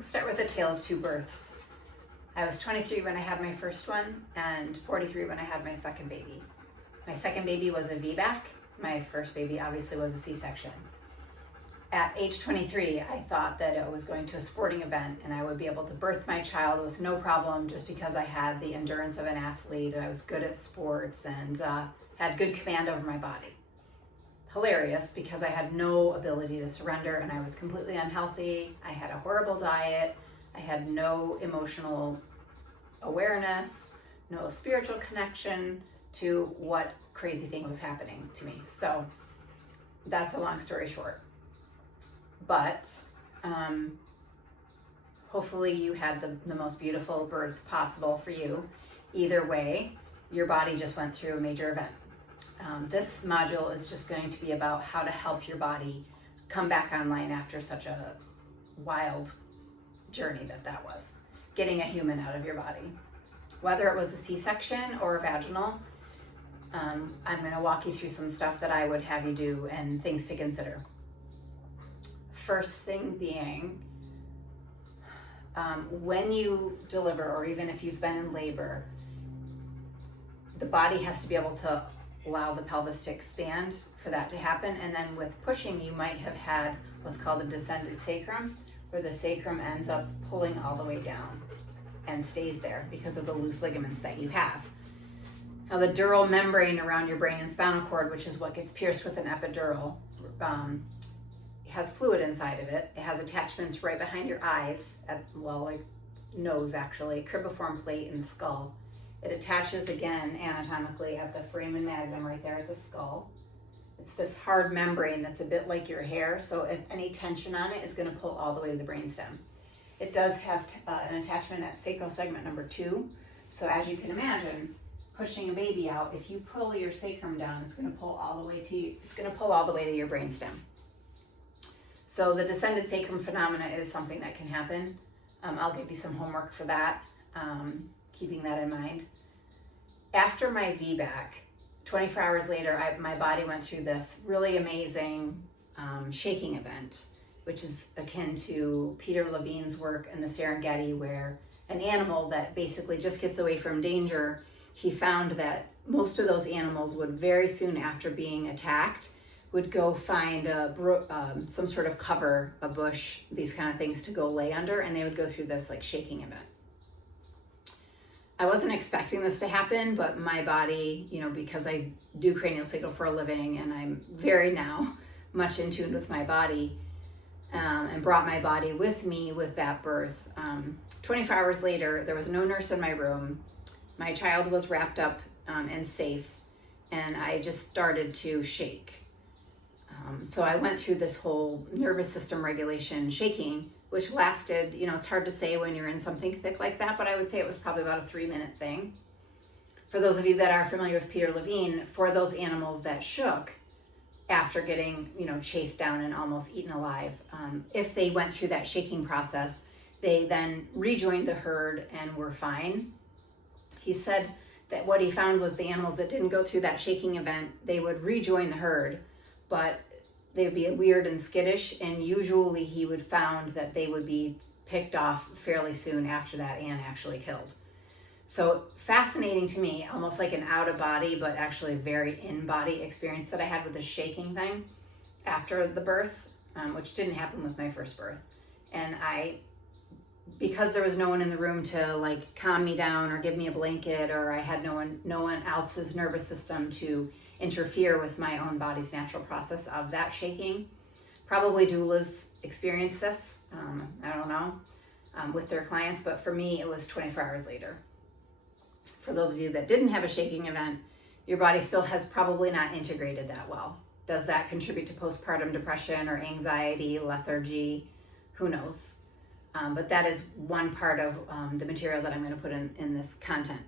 Start with a tale of two births. I was 23 when I had my first one and 43 when I had my second baby. My second baby was a VBAC. My first baby obviously was a C-section. At age 23, I thought that it was going to a sporting event and I would be able to birth my child with no problem just because I had the endurance of an athlete and I was good at sports and had good command over my body. Hilarious because I had no ability to surrender and I was completely unhealthy. I had a horrible diet. I had no emotional awareness, no spiritual connection to what crazy thing was happening to me. So that's a long story short. But hopefully you had the most beautiful birth possible for you. Either way, your body just went through a major event. This module is just going to be about how to help your body come back online after such a wild journey that was. Getting a human out of your body. Whether it was a C-section or a vaginal, I'm going to walk you through some stuff that I would have you do and things to consider. First thing being, when you deliver, or even if you've been in labor, the body has to be able to allow the pelvis to expand for that to happen. And then with pushing, you might have had what's called a descended sacrum, where the sacrum ends up pulling all the way down and stays there because of the loose ligaments that you have. Now the dural membrane around your brain and spinal cord, which is what gets pierced with an epidural, has fluid inside of it. It has attachments right behind your eyes, like nose actually, cribriform plate in the skull. It attaches again anatomically at the foramen magnum right there at the skull. It's this hard membrane that's a bit like your hair, so if any tension on it is going to pull all the way to the brainstem. It does have an attachment at sacral segment number 2, so as you can imagine, pushing a baby out, if you pull your sacrum down, it's going to pull all the way to you. It's going to pull all the way to your brainstem. So the descended sacrum phenomena is something that can happen. I'll give you some homework for that, keeping that in mind. After my VBAC, 24 hours later, my body went through this really amazing shaking event, which is akin to Peter Levine's work in the Serengeti, where an animal that basically just gets away from danger, he found that most of those animals would very soon after being attacked would go find some sort of cover, a bush, these kind of things to go lay under, and they would go through this like shaking event. I wasn't expecting this to happen, but my body, because I do cranial sacral for a living and I'm very now much in tune with my body, and brought my body with me with that birth. 24 hours later, there was no nurse in my room. My child was wrapped up and safe, and I just started to shake. So I went through this whole nervous system regulation shaking, which lasted, it's hard to say when you're in something thick like that, but I would say it was probably about a 3-minute thing. For those of you that are familiar with Peter Levine, for those animals that shook after getting, chased down and almost eaten alive, if they went through that shaking process, they then rejoined the herd and were fine. He said that what he found was the animals that didn't go through that shaking event, they would rejoin the herd, but they would be weird and skittish, and usually he would found that they would be picked off fairly soon after that and actually killed. So fascinating to me, almost like an out-of-body, but actually a very in-body experience that I had with the shaking thing after the birth, which didn't happen with my first birth. And because there was no one in the room to like calm me down or give me a blanket, or I had no one else's nervous system to interfere with my own body's natural process of that shaking. Probably doulas experience this, I don't know, with their clients, but for me, it was 24 hours later. For those of you that didn't have a shaking event, your body still has probably not integrated that well. Does that contribute to postpartum depression or anxiety, lethargy? Who knows? But that is one part of the material that I'm going to put in this content.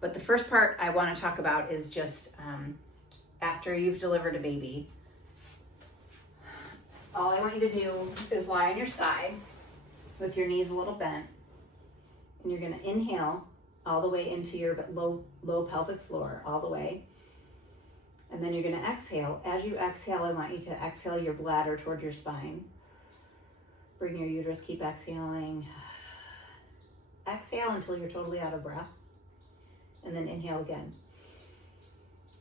But the first part I want to talk about is just after you've delivered a baby, all I want you to do is lie on your side with your knees a little bent, and you're going to inhale all the way into your low pelvic floor, all the way. And then you're going to exhale. As you exhale, I want you to exhale your bladder toward your spine. Bring your uterus, keep exhaling. Exhale until you're totally out of breath. And then inhale again.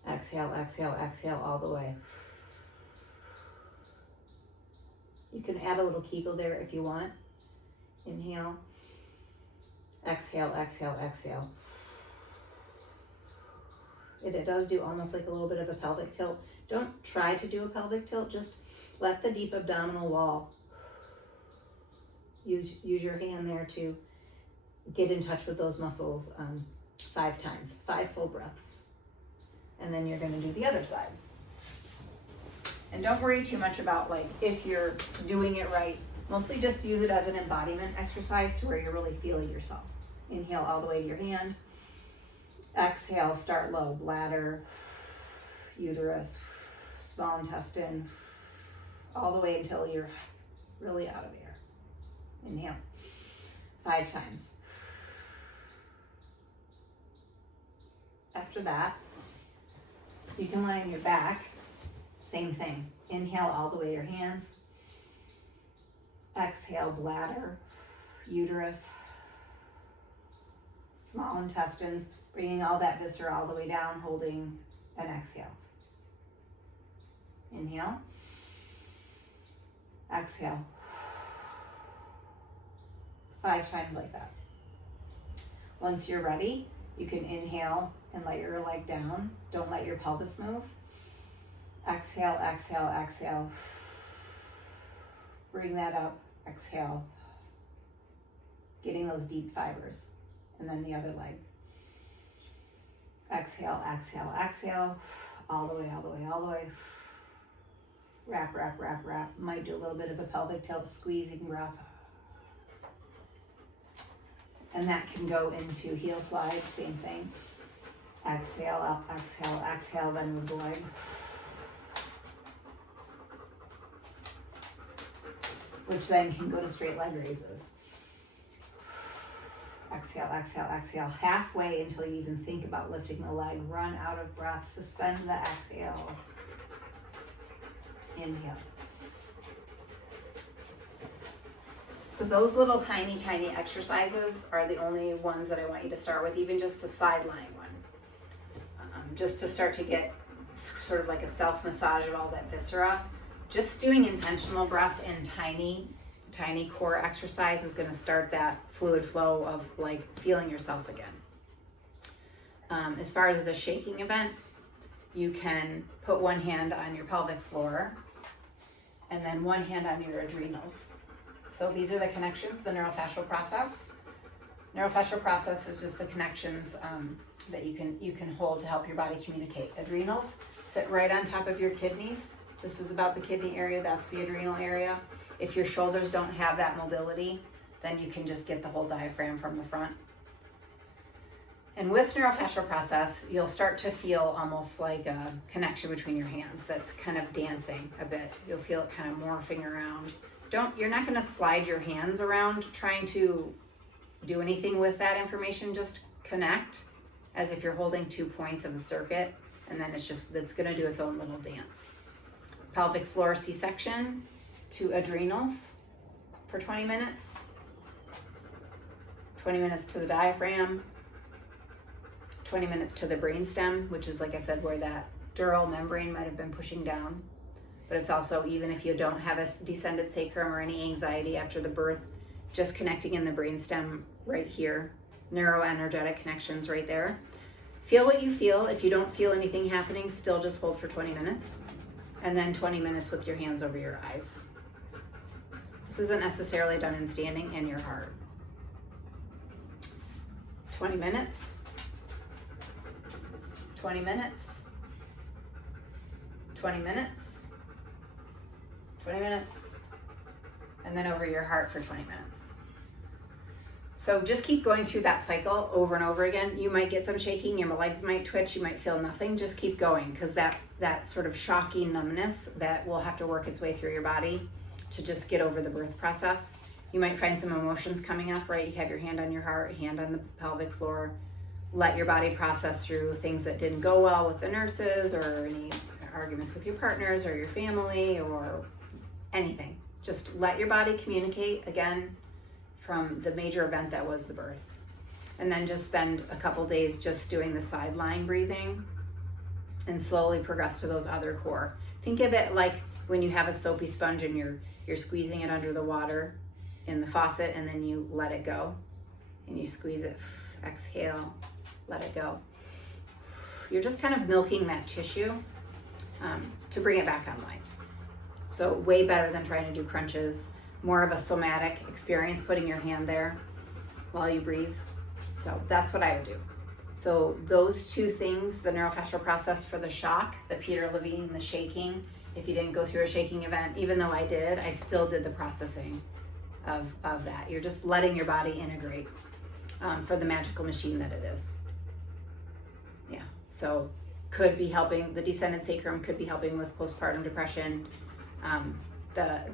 Exhale, exhale, exhale all the way. You can add a little Kegel there if you want. Inhale. Exhale, exhale, exhale. It does do almost like a little bit of a pelvic tilt. Don't try to do a pelvic tilt. Just let the deep abdominal wall. Use your hand there to get in touch with those muscles 5 times, 5 full breaths. And then you're going to do the other side. And don't worry too much about like if you're doing it right. Mostly just use it as an embodiment exercise to where you're really feeling yourself. Inhale all the way to your hand. Exhale, start low. Bladder, uterus, small intestine, all the way until you're really out of air. Inhale. 5 times. After that, you can lie on your back. Same thing. Inhale all the way to your hands. Exhale, bladder, uterus, small intestines, bringing all that viscera all the way down, holding an exhale. Inhale. Exhale. 5 times like that. Once you're ready, you can inhale and let your leg down. Don't let your pelvis move. Exhale, exhale, exhale. Bring that up. Exhale. Getting those deep fibers. And then the other leg. Exhale, exhale, exhale. All the way, all the way, all the way. Wrap, wrap, wrap, wrap. Might do a little bit of a pelvic tilt, squeezing breath. And that can go into heel slides, same thing. Exhale, up, exhale, exhale, then move the leg. Which then can go to straight leg raises. Exhale, exhale, exhale. Halfway until you even think about lifting the leg. Run out of breath. Suspend the exhale. Inhale. So those little tiny, tiny exercises are the only ones that I want you to start with, even just the side lying one. Just to start to get sort of like a self-massage of all that viscera. Just doing intentional breath and tiny, tiny core exercise is going to start that fluid flow of like feeling yourself again. As far as the shaking event, you can put one hand on your pelvic floor and then one hand on your adrenals. So these are the connections, the neurofascial process. Neurofascial process is just the connections that you can hold to help your body communicate. Adrenals sit right on top of your kidneys. This is about the kidney area, that's the adrenal area. If your shoulders don't have that mobility, then you can just get the whole diaphragm from the front. And with neurofascial process, you'll start to feel almost like a connection between your hands that's kind of dancing a bit. You'll feel it kind of morphing around. You're not going to slide your hands around trying to do anything with that information. Just connect as if you're holding 2 points of a circuit, and then it's going to do its own little dance. Pelvic floor C-section to adrenals for 20 minutes. 20 minutes to the diaphragm. 20 minutes to the brainstem, which is, like I said, where that dural membrane might have been pushing down. But it's also, even if you don't have a descended sacrum or any anxiety after the birth, just connecting in the brainstem right here. Neuroenergetic connections right there. Feel what you feel. If you don't feel anything happening, still just hold for 20 minutes. And then 20 minutes with your hands over your eyes. This isn't necessarily done in standing, in your heart. 20 minutes. 20 minutes. 20 minutes. 20 minutes, and then over your heart for 20 minutes. So just keep going through that cycle over and over again. You might get some shaking, your legs might twitch, you might feel nothing. Just keep going, because that sort of shocking numbness that will have to work its way through your body to just get over the birth process. You might find some emotions coming up, right? You have your hand on your heart, hand on the pelvic floor. Let your body process through things that didn't go well with the nurses, or any arguments with your partners or your family, or anything. Just let your body communicate again from the major event that was the birth. And then just spend a couple days just doing the sideline breathing and slowly progress to those other core. Think of it like when you have a soapy sponge and you're squeezing it under the water in the faucet, and then you let it go and you squeeze it, exhale, let it go. You're just kind of milking that tissue to bring it back online. So way better than trying to do crunches, more of a somatic experience, putting your hand there while you breathe. So that's what I would do. So those two things, the neurofascial process for the shock, the Peter Levine, the shaking. If you didn't go through a shaking event, even though I did, I still did the processing of that. You're just letting your body integrate for the magical machine that it is. Yeah, so could be helping, the descended sacrum could be helping with postpartum depression.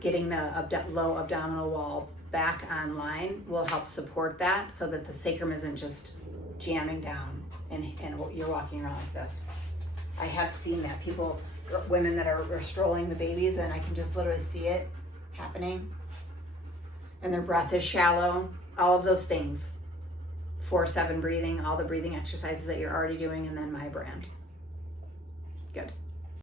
Getting the low abdominal wall back online will help support that, so that the sacrum isn't just jamming down and you're walking around like this. I have seen that, women that are strolling the babies, and I can just literally see it happening, and their breath is shallow, all of those things. 4-7 breathing, all the breathing exercises that you're already doing, and then my brand. Good.